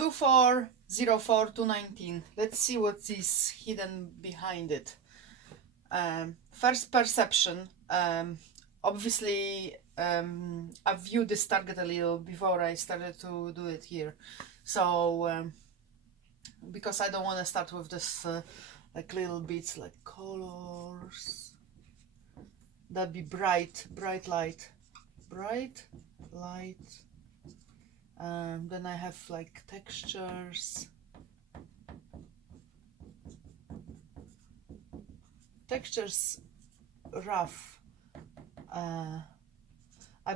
2404219. Let's see what is hidden behind it. First perception. Obviously, I viewed this target a little before I started to do it here. So, because I don't want to start with this like little bits like colors. That'd be bright light. Then I have like textures. Rough. I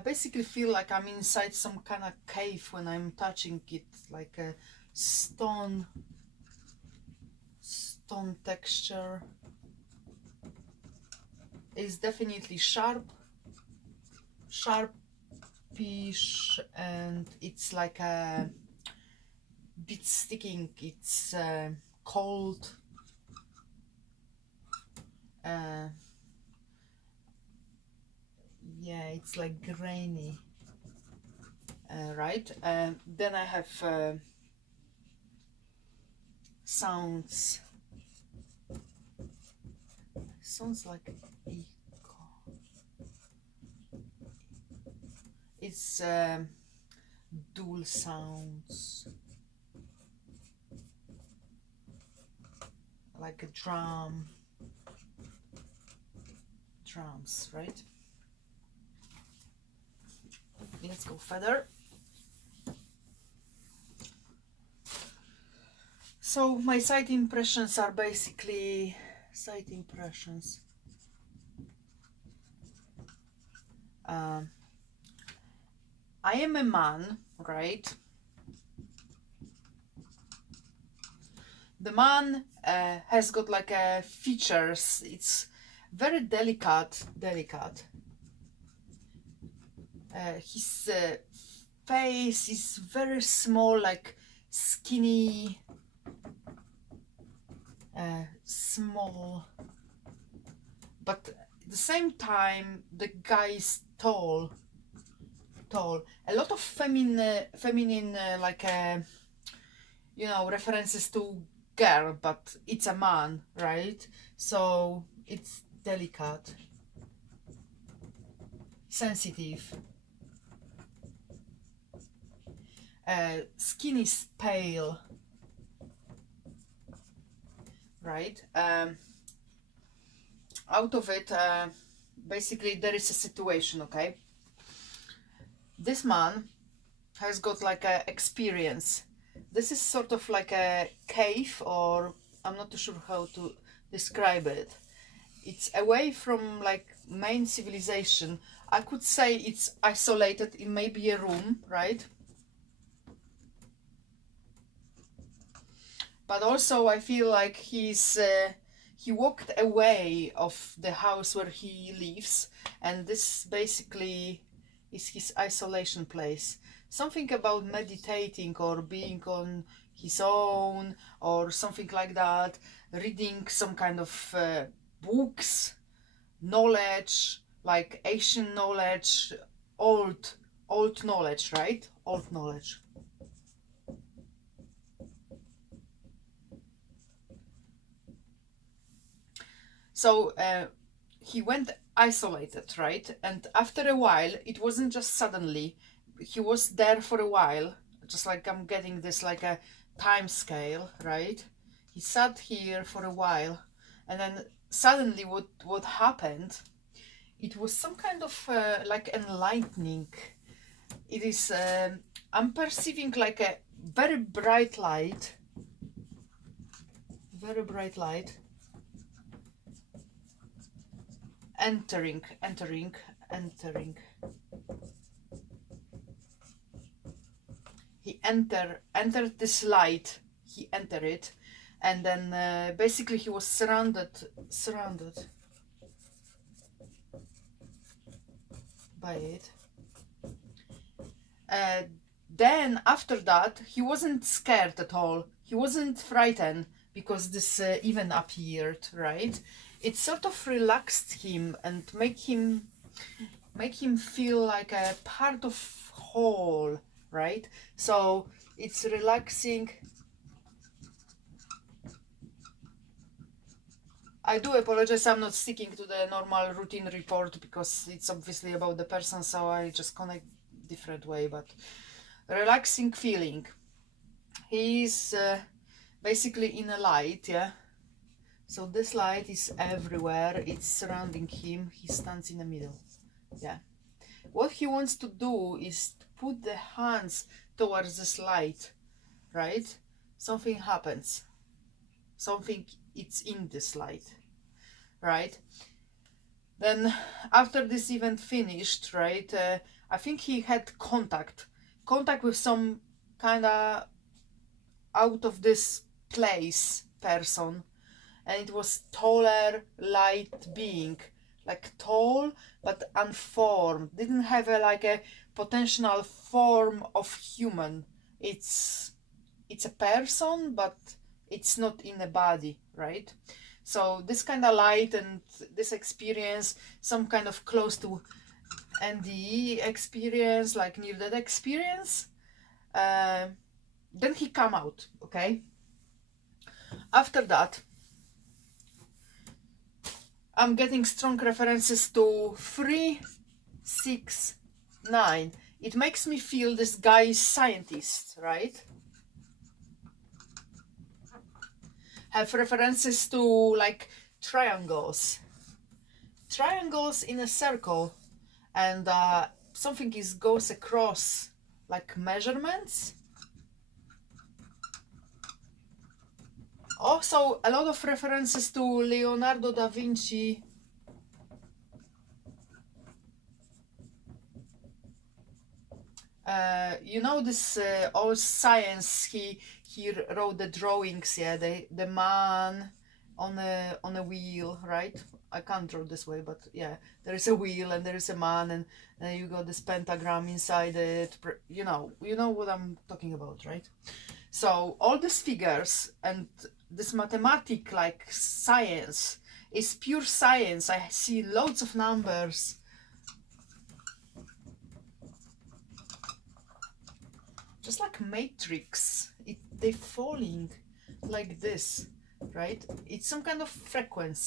basically feel like I'm inside some kind of cave when I'm touching it, like a stone texture. It's definitely sharpish, and it's like a bit sticking. It's cold. Yeah, it's like grainy, right? Then I have sounds like echo. It's dual sounds, like a drums, right? Let's go further. So my sight impressions are basically sight impressions. I am a man, right? The man has got like features. It's very delicate. His face is very small, like skinny, small, but at the same time the guy is tall. A lot of feminine like you know, references to girl, but it's a man, right? So it's delicate, sensitive. Skin is pale, right? Out of it, basically there is a situation, okay? This man has got like a experience. This is sort of like a cave, or I'm not too sure how to describe it. It's away from like main civilization. I could say it's isolated in maybe a room, right? But also I feel like he walked away of the house where he lives, and this basically is his isolation place. Something about meditating or being on his own or something like that, reading some kind of books, knowledge, like Asian knowledge, old knowledge, right? Old knowledge. So he went isolated, right? And after a while, it wasn't just suddenly, he was there for a while, just like I'm getting this like a time scale, right? He sat here for a while, and then suddenly what happened, it was some kind of like enlightening. It is, I'm perceiving like a very bright light, entering. He entered this light. He entered it, and then basically he was surrounded by it. Then after that, he wasn't scared at all. He wasn't frightened because this event appeared, right? It sort of relaxed him and make him feel like a part of whole, right? So it's relaxing. I do apologize, I'm not sticking to the normal routine report because it's obviously about the person, so I just connect different way. But relaxing feeling. He's basically in a light, yeah. So this light is everywhere, it's surrounding him, he stands in the middle, yeah. What he wants to do is to put the hands towards this light, right? Something happens, something it's in this light, right? Then after this event finished, right, I think he had contact with some kind of out of this place person, and it was taller light being, like tall but unformed, didn't have like a potential form of human. It's a person, but it's not in a body, right? So this kind of light and this experience, some kind of close to NDE experience, like near death experience, then he come out, okay? After that, I'm getting strong references to 3, 6, 9. It makes me feel this guy is scientist, right? Have references to like triangles in a circle, and something goes across, like measurements. Also a lot of references to Leonardo da Vinci. You know this old science, he wrote the drawings, yeah, the man on a wheel, right? I can't draw this way, but yeah, there is a wheel and there is a man, and you got this pentagram inside it. You know what I'm talking about, right? So all these figures and this mathematic like science is pure science. I see loads of numbers. Just like matrix, they falling like this, right? It's some kind of frequent.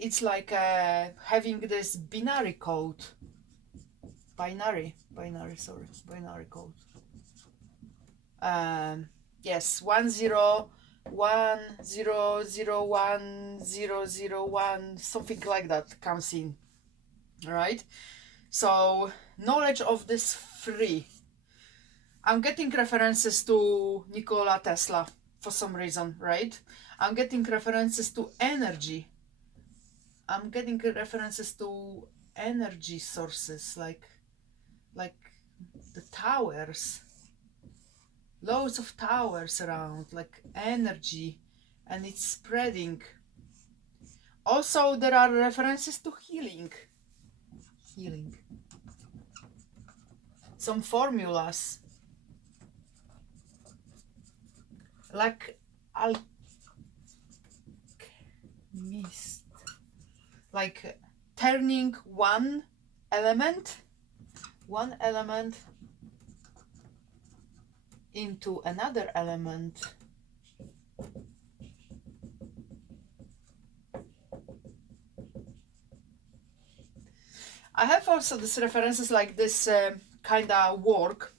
It's like having this binary code. Binary code. Yes, 1 0 1 0 0 1 0 0 1, something like that comes in. Right? So knowledge of this three. I'm getting references to Nikola Tesla for some reason, right? I'm getting references to energy. I'm getting references to energy sources, like the towers. Loads of towers around, like energy, and it's spreading. Also, there are references to healing. Some formulas. Like alchemist. Like turning one element into another element. I have also these references like this kind of work.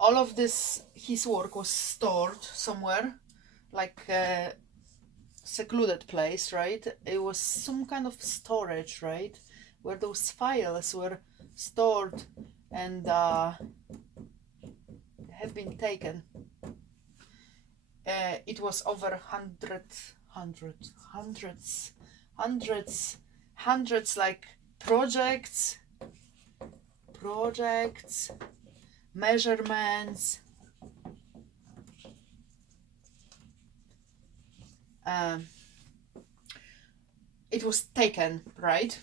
All of this, his work was stored somewhere, like a secluded place, right? It was some kind of storage, right? Where those files were stored and have been taken. It was over hundreds like projects, measurements, it was taken, right?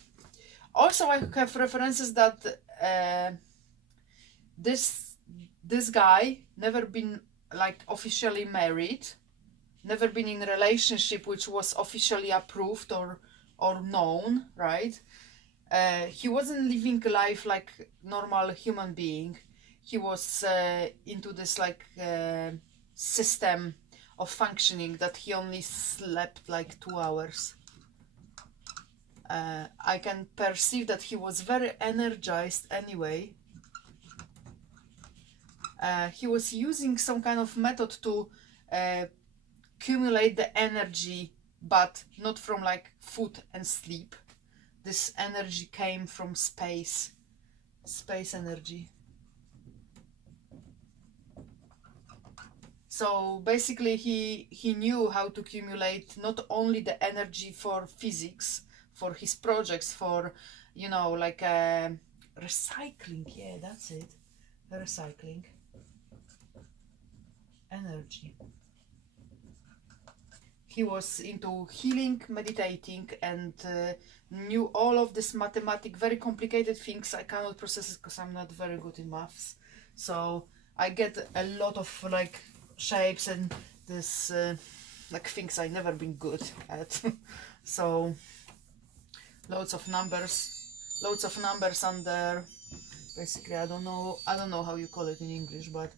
Also, I have references that this guy never been like officially married, never been in a relationship which was officially approved or known, right? He wasn't living life like normal human being. He was into this like system of functioning that he only slept like 2 hours. I can perceive that he was very energized anyway. He was using some kind of method to accumulate the energy, but not from like food and sleep. This energy came from space energy. So basically he knew how to accumulate not only the energy for physics, for his projects, for, you know, like recycling. Yeah, that's it. Recycling energy. He was into healing, meditating, and knew all of this mathematic, very complicated things. I cannot process it because I'm not very good in maths. So I get a lot of like shapes and this like things I never been good at. So loads of numbers under. Basically, I don't know how you call it in English, but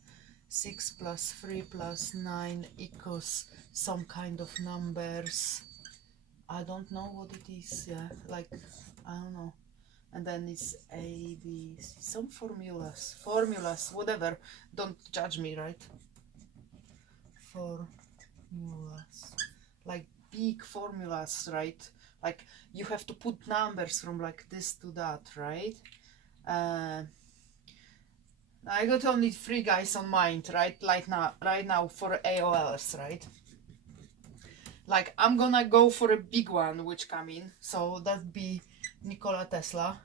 6 plus 3 plus 9 equals some kind of numbers. I don't know what it is. Yeah, like I don't know. And then it's A, B, C, some formulas, whatever. Don't judge me, right? Formulas, like big formulas, right? Like you have to put numbers from like this to that, right? I got only 3 guys on mind, right? Like right now for AOLs, right? Like I'm gonna go for a big one which come in, so that'd be Nikola Tesla.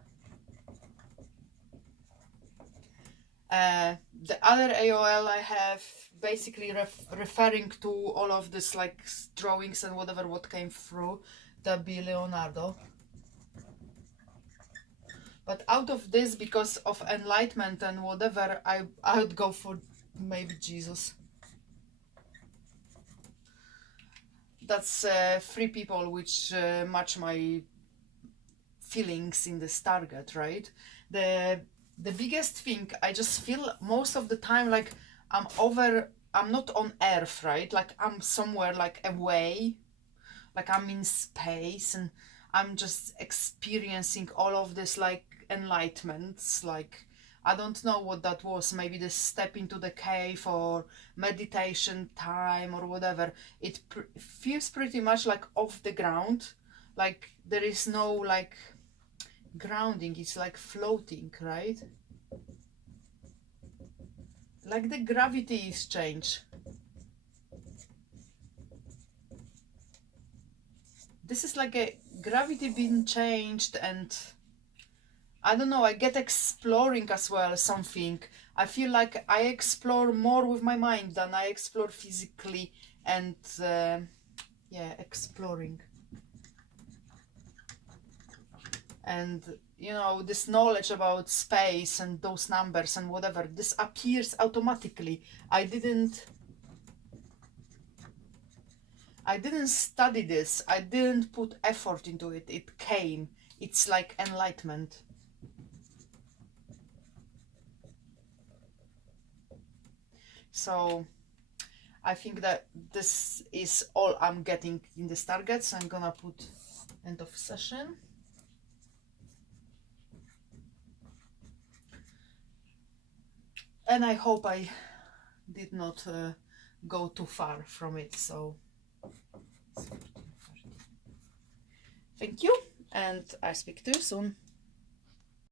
The other AOL I have basically referring to all of this like drawings and whatever what came through, that'd be Leonardo. But out of this, because of enlightenment and whatever, I would go for maybe Jesus. That's 3 people which match my feelings in this target, right? The biggest thing, I just feel most of the time like I'm not on Earth, right? Like I'm somewhere like away, like I'm in space, and I'm just experiencing all of this like enlightenments. Like I don't know what that was, maybe the step into the cave or meditation time or whatever. It feels pretty much like off the ground, like there is no like grounding, it's like floating, right? Like the gravity is changed. This is like a gravity being changed, and I don't know, I get exploring as well something. I feel like I explore more with my mind than I explore physically, and yeah, exploring. And you know, this knowledge about space and those numbers and whatever, this appears automatically. I didn't study this, I didn't put effort into it, it came. It's like enlightenment. So I think that this is all I'm getting in this target, so I'm gonna put end of session. And I hope I did not go too far from it. So thank you, and I speak to you soon.